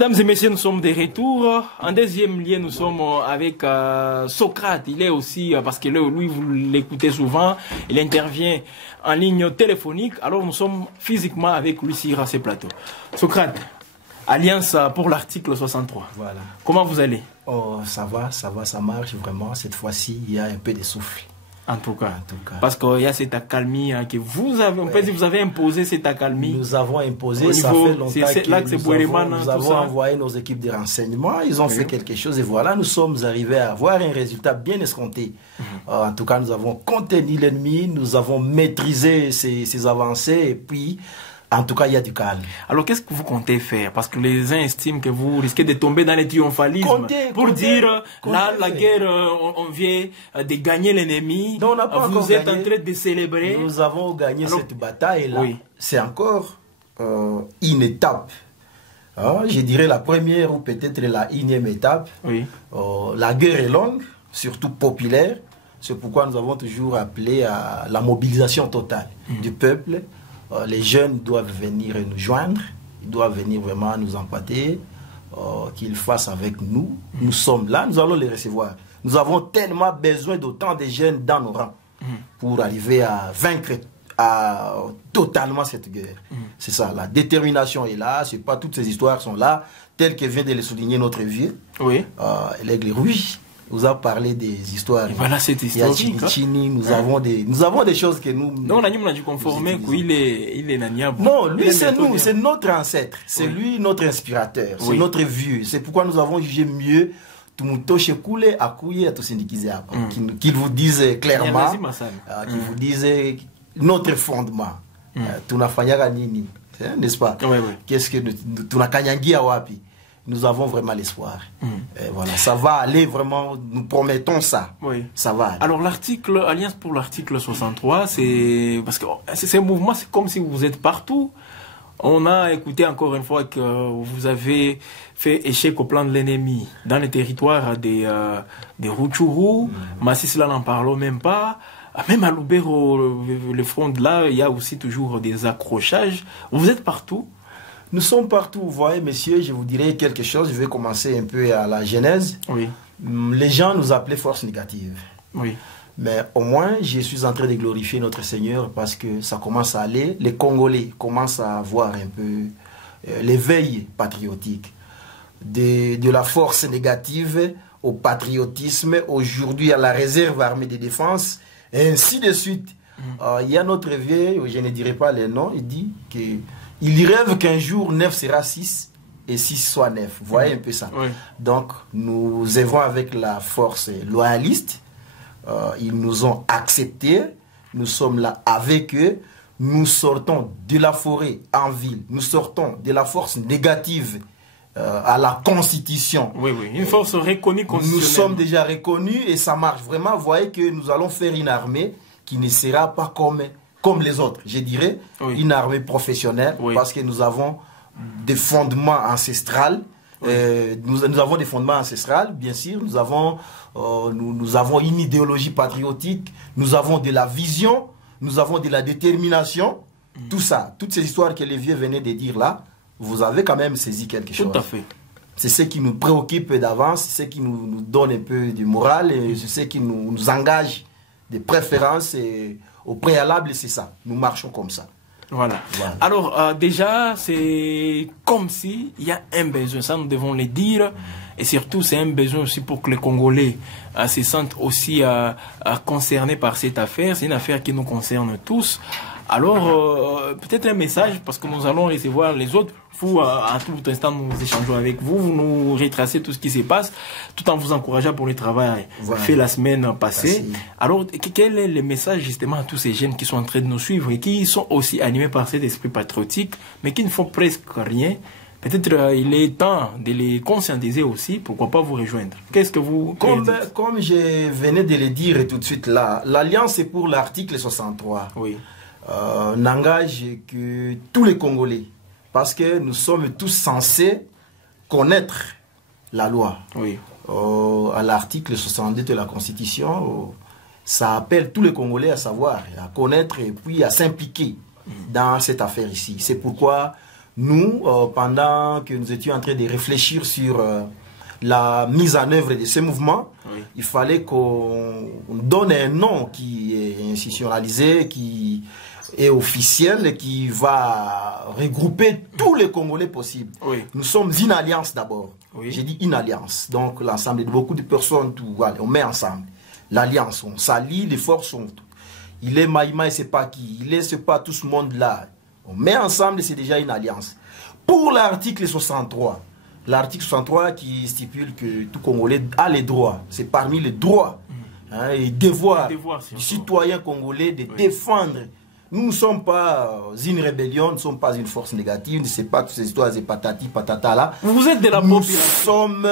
Mesdames et messieurs, nous sommes de retour. En deuxième lieu, nous sommes avec Socrate. Il est aussi, parce que lui, vous l'écoutez souvent, il intervient en ligne téléphonique. Alors, nous sommes physiquement avec lui sur ce plateau. Socrate, Alliance pour l'article 63. Voilà. Comment vous allez? Oh, ça va, ça marche vraiment. Cette fois-ci, il y a un peu de souffle. En tout cas. Parce qu'il y a cette accalmie que vous avez, on peut dire, vous avez imposé cette accalmie. Nous avons imposé, ça fait longtemps que nous avons envoyé nos équipes de renseignement, ils ont fait quelque chose et voilà, nous sommes arrivés à avoir un résultat bien escompté. En tout cas, nous avons contenu l'ennemi, nous avons maîtrisé ses avancées et puis, en tout cas, il y a du calme. Alors, qu'est-ce que vous comptez faire? Parce que les uns estiment que vous risquez de tomber dans le triomphalisme. Là, la guerre, on vient de gagner l'ennemi. Vous êtes en train de célébrer. Nous avons gagné cette bataille-là. Oui. C'est encore une étape. Je dirais la première ou peut-être la énième étape. Oui. La guerre est longue, surtout populaire. C'est pourquoi nous avons toujours appelé à la mobilisation totale du peuple. Les jeunes doivent venir nous joindre, ils doivent venir vraiment nous empâter, qu'ils fassent avec nous. Nous sommes là, nous allons les recevoir. Nous avons tellement besoin d'autant de jeunes dans nos rangs pour arriver à vaincre totalement cette guerre. C'est ça, la détermination est là, c'est pas toutes ces histoires sont là, telles que vient de les souligner notre vieux, l'aigle rouge. Vous a parlé des histoires. Et voilà cette histoire. Nous avons des choses que nous. Non, on a dû conformer qu'il est Nanyab. Non, lui c'est nous, c'est notre ancêtre, c'est lui notre inspirateur, c'est notre vieux. C'est pourquoi nous avons jugé mieux qu'il vous dise clairement, qu'il vous dise notre fondement. Tunafanyaka nini, n'est-ce pas? Qu'est-ce que tunakanyangia wapi? Nous avons vraiment l'espoir. Voilà, ça va aller vraiment, nous promettons ça. Oui. Ça va aller. Alors l'article, Alliance pour l'article 63, c'est parce que c'est un mouvement, c'est comme si vous êtes partout. On a écouté encore une fois que vous avez fait échec au plan de l'ennemi dans les territoires des Rutshuru. Masisi, là, n'en parlons même pas. Même à Lubero, le front de là, il y a aussi toujours des accrochages. Vous êtes partout. Nous sommes partout, vous voyez, messieurs, je vous dirai quelque chose, je vais commencer un peu à la genèse. Oui. Les gens nous appelaient force négative. Oui. Mais au moins, je suis en train de glorifier notre Seigneur parce que ça commence à aller. Les Congolais commencent à avoir un peu l'éveil patriotique. De la force négative au patriotisme, aujourd'hui à la réserve armée de défense, et ainsi de suite. Il y a notre vieux, je ne dirai pas les noms, il dit que... Il rêve qu'un jour 9 sera 6 et 6 soit 9. Vous voyez un peu ça. Oui. Donc, nous œuvrons avec la force loyaliste. Ils nous ont acceptés. Nous sommes là avec eux. Nous sortons de la forêt en ville. Nous sortons de la force négative à la Constitution. Oui, oui. Une force reconnue constitutionnelle. Nous sommes déjà reconnus et ça marche vraiment. Vous voyez que nous allons faire une armée qui ne sera pas comme les autres, je dirais, une armée professionnelle, parce que nous avons des fondements ancestraux. Nous avons des fondements ancestraux, bien sûr. Nous avons une idéologie patriotique. Nous avons de la vision. Nous avons de la détermination. Tout ça, toutes ces histoires que les vieux venaient de dire là, vous avez quand même saisi quelque chose. Tout à fait. C'est ce qui nous préoccupe d'avance, c'est ce qui nous donne un peu du moral, et c'est ce qui nous engage de préférence et au préalable, c'est ça. Nous marchons comme ça. Voilà. Alors, déjà, c'est comme si il y a un besoin. Ça, nous devons le dire. Et surtout, c'est un besoin aussi pour que les Congolais se sentent aussi concernés par cette affaire. C'est une affaire qui nous concerne tous. Alors, peut-être un message, parce que nous allons recevoir les autres. Vous, à tout instant, nous échangeons avec vous. Vous nous retracez tout ce qui se passe, tout en vous encourageant pour le travail fait la semaine passée. Merci. Alors, quel est le message justement à tous ces jeunes qui sont en train de nous suivre et qui sont aussi animés par cet esprit patriotique, mais qui ne font presque rien? Peut-être il est temps de les conscientiser aussi. Pourquoi pas vous rejoindre? Qu'est-ce que vous... Comme je venais de le dire tout de suite là, l'Alliance est pour l'article 63. Oui. N'engage que tous les Congolais. Parce que nous sommes tous censés connaître la loi. Oui. À l'article 62 de la Constitution, ça appelle tous les Congolais à savoir, à connaître et puis à s'impliquer dans cette affaire ici. C'est pourquoi nous, pendant que nous étions en train de réfléchir sur la mise en œuvre de ce mouvement, il fallait qu'on donne un nom qui est institutionnalisé, qui est officiel et qui va regrouper tous les Congolais possibles. Nous sommes une alliance d'abord. J'ai dit une alliance. Donc l'ensemble de beaucoup de personnes, tout, voilà, on met ensemble. L'alliance, on s'allie, les forces sont... Il est Maïma et c'est pas qui. Il est c'est pas tout ce monde-là. On met ensemble et c'est déjà une alliance. Pour l'article 63, l'article 63 qui stipule que tout Congolais a les droits. C'est parmi les droits et devoirs du citoyen congolais de défendre. Nous ne sommes pas une rébellion, nous ne sommes pas une force négative, ne sais pas toutes ces histoires de patati patata là. Vous êtes de la population. Nous sommes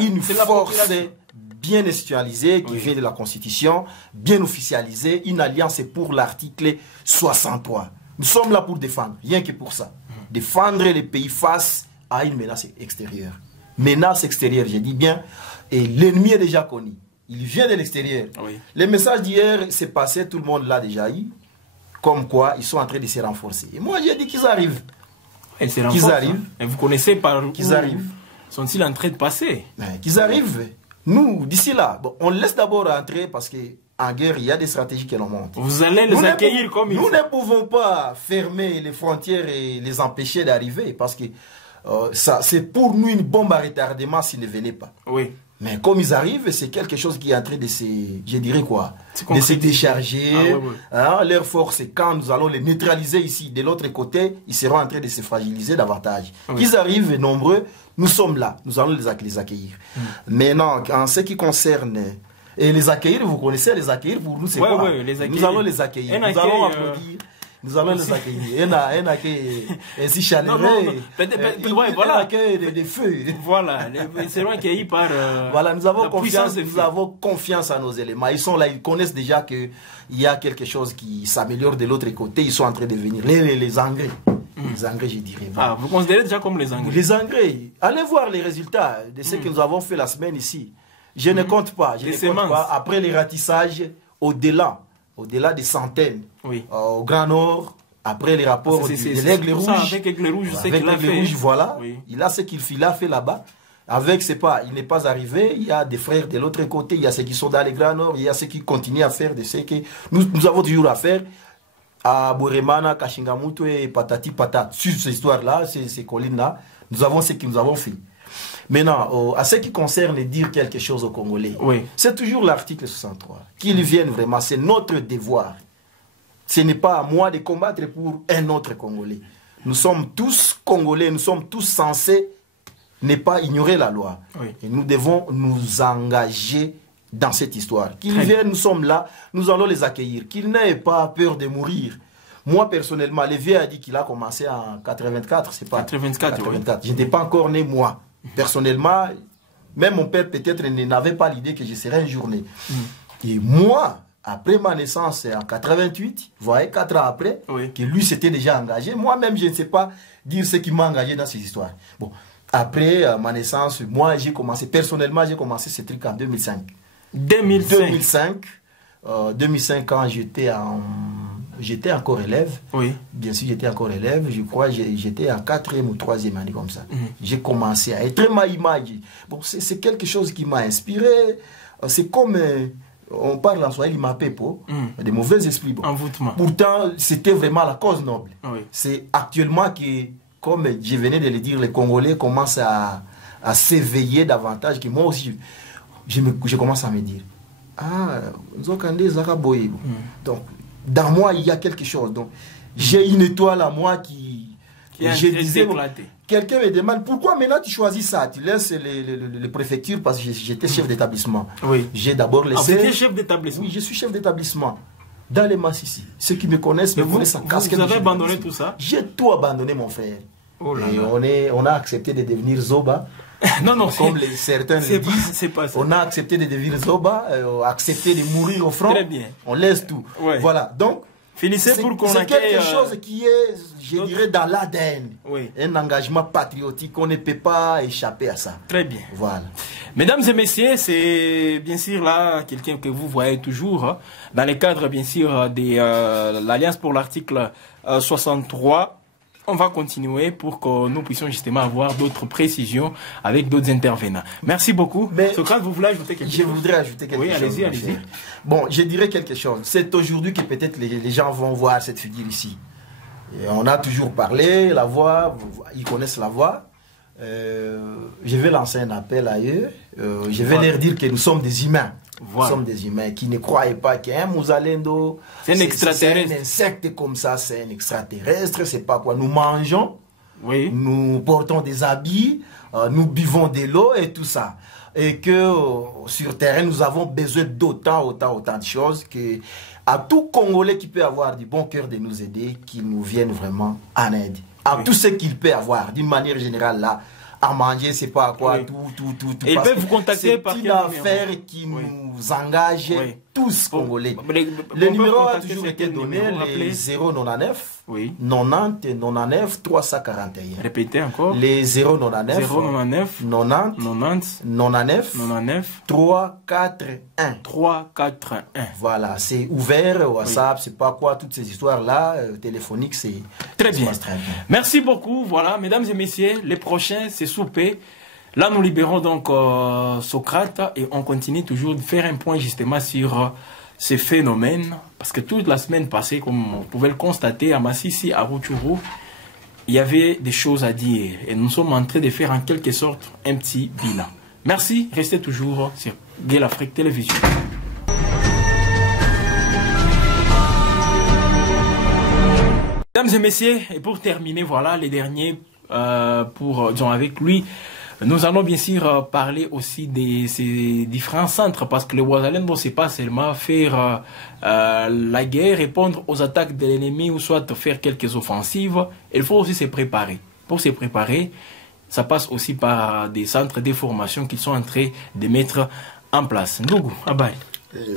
une force bien institutionnalisée qui vient de la Constitution, bien officialisée. Une alliance est pour l'article 63. Nous sommes là pour défendre, rien que pour ça. Défendre les pays face à une menace extérieure. Menace extérieure, je dis bien, et l'ennemi est déjà connu. Il vient de l'extérieur. Les messages d'hier, c'est passé, tout le monde l'a déjà eu. Comme quoi, ils sont en train de se renforcer. Et moi, j'ai dit qu'ils arrivent. Qu'ils arrivent. Et vous connaissez par où qu'ils arrivent. Sont-ils en train de passer? Qu'ils arrivent. Nous, d'ici là, bon, on laisse d'abord entrer parce qu'en guerre, il y a des stratégies que l'on monte. Vous allez les accueillir comme il faut. Nous ne pouvons pas fermer les frontières et les empêcher d'arriver parce que c'est pour nous une bombe à retardement s'ils ne venaient pas. Mais comme ils arrivent, c'est quelque chose qui est en train de se, je dirais quoi, de se décharger. Leur force, quand nous allons les neutraliser ici, de l'autre côté, ils seront en train de se fragiliser davantage. Qu'ils arrivent nombreux, nous sommes là, nous allons les accueillir. Maintenant, en ce qui concerne et les accueillir, vous connaissez les accueillir, pour nous c'est quoi? Nous allons les accueillir, nous allons applaudir. Nous allons les accueillir. Un accueil ainsi chaleureux. Voilà. Un accueil de feu. Voilà. Ils seront accueillis par. Voilà, nous avons confiance en nos éléments. Ils sont là, ils connaissent déjà qu'il y a quelque chose qui s'améliore de l'autre côté. Ils sont en train de venir. Les engrais. Les engrais, je dirais. Voilà. Vous considérez déjà comme les engrais? Les engrais. Allez voir les résultats de ce que nous avons fait la semaine ici. Je ne compte pas. Je ne compte pas. Après les ratissages, au-delà des centaines, au Grand Nord, après les rapports de l'Aigle Rouge, avec l'Aigle Rouge, voilà, il a ce qu'il a fait là-bas. Avec, c'est pas, il n'est pas arrivé, il y a des frères de l'autre côté, il y a ceux qui sont dans les Grand Nord, il y a ceux qui continuent à faire de ce que nous avons toujours à faire à Boremana, Kashingamuto et Patati Patat. Sur cette histoire-là, ces collines-là, nous avons ce que nous avons fait. Maintenant, à ce qui concerne dire quelque chose aux Congolais, c'est toujours l'article 63. Qu'ils viennent vraiment, c'est notre devoir. Ce n'est pas à moi de combattre pour un autre Congolais. Nous sommes tous Congolais, nous sommes tous censés ne pas ignorer la loi. Et nous devons nous engager dans cette histoire. Qu'ils viennent, nous sommes là, nous allons les accueillir. Qu'ils n'aient pas peur de mourir. Moi, personnellement, Lévy a dit qu'il a commencé en 84, c'est pas 84. Je n'étais pas encore né, moi. Personnellement, même mon père peut-être n'avait pas l'idée que je serais un jour né. Et moi, après ma naissance en 88, vous voyez, 4 ans après, que lui s'était déjà engagé. Moi-même, je ne sais pas dire ce qui m'a engagé dans ces histoires. Bon, après ma naissance, moi, j'ai commencé, personnellement, j'ai commencé ce truc en 2005. 2005, quand j'étais encore élève. Bien sûr, j'étais encore élève. Je crois que j'étais en 4e ou 3e année comme ça. J'ai commencé à être Maïma. Bon, c'est quelque chose qui m'a inspiré. C'est comme, on parle en Swahili, Mapepo, des mauvais esprits. Bon. Envoûtement. Pourtant, c'était vraiment la cause noble. C'est actuellement que, comme je venais de le dire, les Congolais commencent à s'éveiller davantage. Que moi aussi, je commence à me dire, donc, dans moi, il y a quelque chose. Donc, j'ai une étoile à moi qui je disais, quelqu'un me demande, pourquoi maintenant tu choisis ça? Tu laisses les préfectures parce que j'étais chef d'établissement. J'ai d'abord laissé... Vous étiez chef d'établissement? Oui, je suis chef d'établissement. Dans les Massissi. Ceux qui me connaissent me connaissent en casquette. Vous avez abandonné tout ça? J'ai tout abandonné, mon frère. Et on a accepté de devenir Zoba. Non, comme certains le disent, on a accepté de devenir Zoba, accepté de mourir au front. Très bien. On laisse tout. Voilà. Donc, finissez pour qu'on accueille. C'est quelque chose qui est, je dirais, dans l'ADN. Un engagement patriotique. On ne peut pas échapper à ça. Très bien. Voilà. Mesdames et messieurs, c'est bien sûr là quelqu'un que vous voyez toujours dans le cadre, bien sûr, de l'Alliance pour l'article 63. on va continuer pour que nous puissions justement avoir d'autres précisions avec d'autres intervenants. Merci beaucoup. Socrate, vous voulez ajouter quelque chose? Je voudrais ajouter quelque chose. Oui, allez-y. Bon, je dirais quelque chose. C'est aujourd'hui que peut-être les gens vont voir cette figure ici. Et on a toujours parlé, la voix, ils connaissent la voix. Je vais lancer un appel à eux. Je vais leur dire que nous sommes des humains. Voilà. Nous sommes des humains qui ne croient pas qu'un Mouzalendo, c'est un extraterrestre. C'est un insecte comme ça, c'est un extraterrestre, c'est pas quoi. Nous mangeons, oui. Nous portons des habits, nous buvons de l'eau et tout ça. Et que sur terrain, nous avons besoin d'autant de choses que à tout Congolais qui peut avoir du bon cœur de nous aider, qu'il nous vienne vraiment en aide. À tout ce qu'il peut avoir, d'une manière générale là. À manger, c'est pas quoi, tout. Et ils peuvent vous contacter par une affaire qui nous engage tous Congolais. Le numéro a toujours été donné, les 099 90 99 341. Répétez encore. Les 099 90 99 341. 341. Voilà, c'est ouvert, WhatsApp, c'est pas quoi, toutes ces histoires-là, téléphoniques, c'est très bien. Merci beaucoup. Voilà, mesdames et messieurs, les prochains, c'est souper. Là, nous libérons donc Socrate et on continue toujours de faire un point justement sur ces phénomènes. Parce que toute la semaine passée, comme on pouvait le constater, à Massissi, à Rutshuru, il y avait des choses à dire. Et nous sommes en train de faire en quelque sorte un petit bilan. Merci, restez toujours sur Gay l'Afrique Télévision. Mesdames et messieurs, et pour terminer, voilà les derniers disons, avec lui. Nous allons bien sûr parler aussi de ces différents centres parce que le Ouazalendo, c'est pas seulement faire la guerre, répondre aux attaques de l'ennemi ou soit faire quelques offensives. Il faut aussi se préparer. Pour se préparer, ça passe aussi par des centres de formation qu'ils sont en train de mettre en place. Ndugu, habari.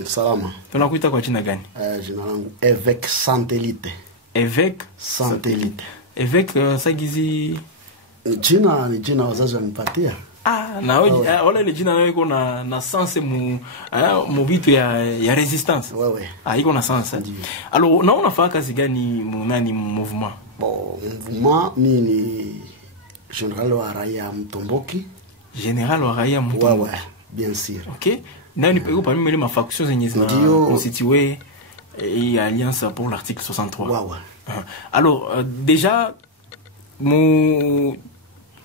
Salama. Tunakuita kwa jina gani? Jina langu Évêque Santelite. Évêque Santelite. Évêque Sagizi. Jina ni jina wazazi wanipatia. Na wale ile jina nayo iko na sense mu vitu ya resistance. Wewe. Iko na sense. Alors, na unafanya kazi gani nani mouvement? Bon, mouvement ni général wa raia Mtomboki. Général wa raia Mtomboki. Ouais, bien sûr. OK. Nani pego parmi les factions zenye zina constituer et alliance pour l'article 63. Ouais. Alors, déjà mon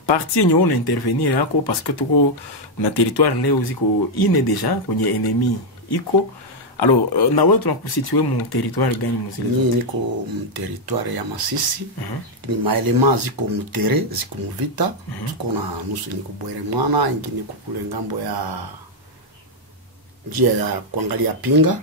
parti yenye on intervenir yako parce que tuko na territoire leo ziko ine déjà kwenye ennemi iko. Alors na wewe tunakusitue mu territoire gani mzile? Ni niko mu territoire ya Masisi. Ni maelema ziko mutere ziko muvita. Tuko na nusu niko Bweremana, ingine kukule ngambo ya njia ya kuangalia Pinga.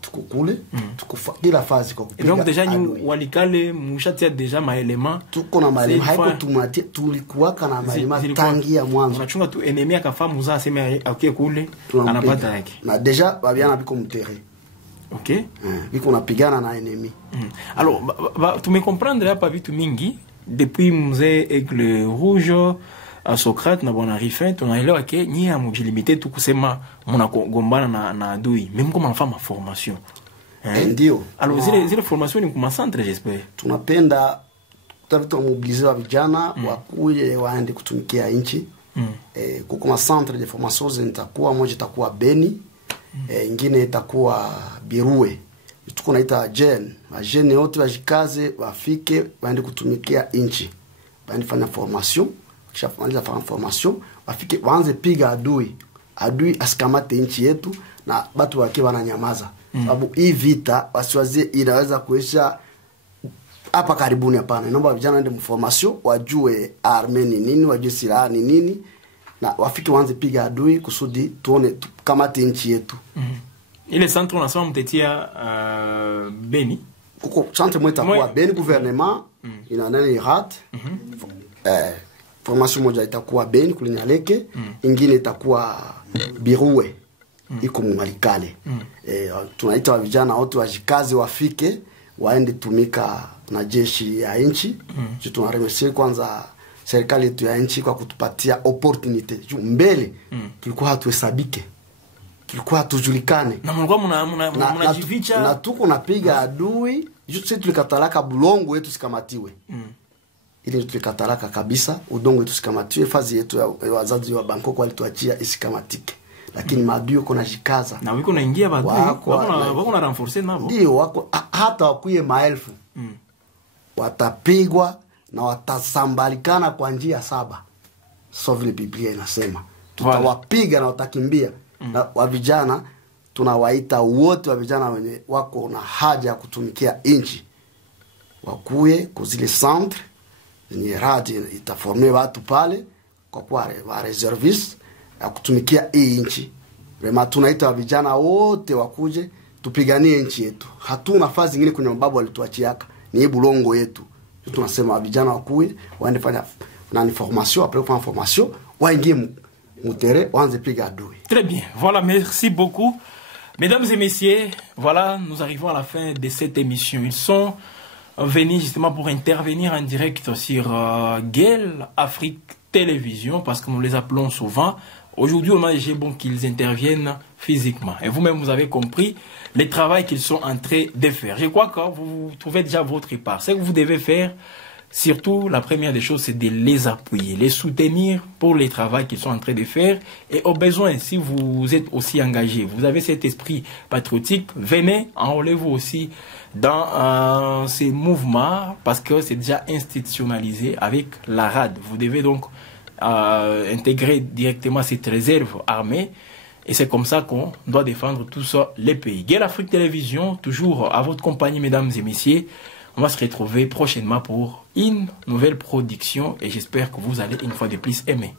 Tuko kule tuko kila fazi kwa kupiga. Donc déjà ni walikale mushatia déjà maelema. Tuko na maelema haiko tumatie tulikuwaka na maelema tangia mwanzo. Unachunga tu ennemi akafahamu za asema akie kule anapata yake. Na déjà babiana biko mutere. OK? Biko napigana na ennemi. Alors tu me comprendre hapa vitu mingi depuis mzee Aigle Rouge à Socrate na bwana Rifin tunaelewa ke nyie amujilimite tu kusema mnagombana na adui même kama mnafanya formation. Ndio. Alors zile formation ni kuma centre j'espère. Tunapenda tutavita mobiliser vijana wakuje waende kutumikia nchi. Kuko centre de formation zitakuwa moja itakuwa Beni, ingine itakuwa Birue. Tuko naita jeune wote wajikaze wafike waende kutumikia nchi. Waende fanya formation. Kisha formation wafike waanze piga adui asikamate nchi yetu na watu wake wananyamaza sababu hii vita wasiwazie inaweza kuisha hapa karibuni. Hapana, naomba vijana waende formation wajue arme ni nini, wajue silaha ni nini na wafike waanze piga adui kusudi tuone kamate nchi yetu. Ile centre unasema mtetia Beni kuko centre mweta kwa Beni gouvernement ina nani rat formation moja itakuwa Beni kulinyaleke, ingine itakuwa Birue iko Mumalikale. Tunaita vijana wote wajikaze wafike waende tumika na jeshi ya nchi. Tunaremercier kwanza serikali yetu ya nchi kwa kutupatia opportunity. Mbele tulikuwa hatuhesabike. Tulikuwa hatujulikane. Na mlikuwa mnajificha na tuko napiga adui. Sisi tulikatalaka bulongo wetu sikamatiwe. ili tulikataraka kabisa udongo tusikamatiwe. Fazi yetu ya wazazi wa Bangkok walituachia isikamatike, lakini maadui kuna jikaza na wiko naingia bado wako na renforcer nabo, ndio wako hata wakuye maelfu watapigwa na watasambalikana kwa njia 7, so vile Biblia inasema tutawapiga na watakimbia. Na wa vijana tunawaita wote wa vijana wenye wako na haja ya kutumikia inchi wakuye kuzile centre yenye radi itaforme watu pale kwa wa reservist ya kutumikia hii inchi. Rema tunaita vijana wote wakuje tupiganie inchi yetu. Hatuna nafasi nyingine kwenye mababu walituachiaka, ni bulongo yetu. Tunasema vijana wakuye waende fanya na formation, après faire formation waingie mutere waanze piga adui. Très bien. Voilà, merci beaucoup. Mesdames et messieurs, voilà, nous arrivons à la fin de cette émission. Ils sont venus justement pour intervenir en direct sur Guel Afrique Télévision, parce que nous les appelons souvent. Aujourd'hui, on a déjà bon qu'ils interviennent physiquement. Et vous-même, vous avez compris le travail qu'ils sont en train de faire. Je crois que vous trouvez déjà votre part. Ce que vous devez faire, surtout, la première des choses, c'est de les appuyer, les soutenir pour le travail qu'ils sont en train de faire. Et au besoin, si vous êtes aussi engagé, vous avez cet esprit patriotique, venez, enrôlez-vous aussi dans ces mouvements, parce que c'est déjà institutionnalisé avec la RAD. Vous devez donc intégrer directement cette réserve armée, et c'est comme ça qu'on doit défendre tous les pays. Guel Afrique Télévision, toujours à votre compagnie, mesdames et messieurs. On va se retrouver prochainement pour une nouvelle production, et j'espère que vous allez une fois de plus aimer.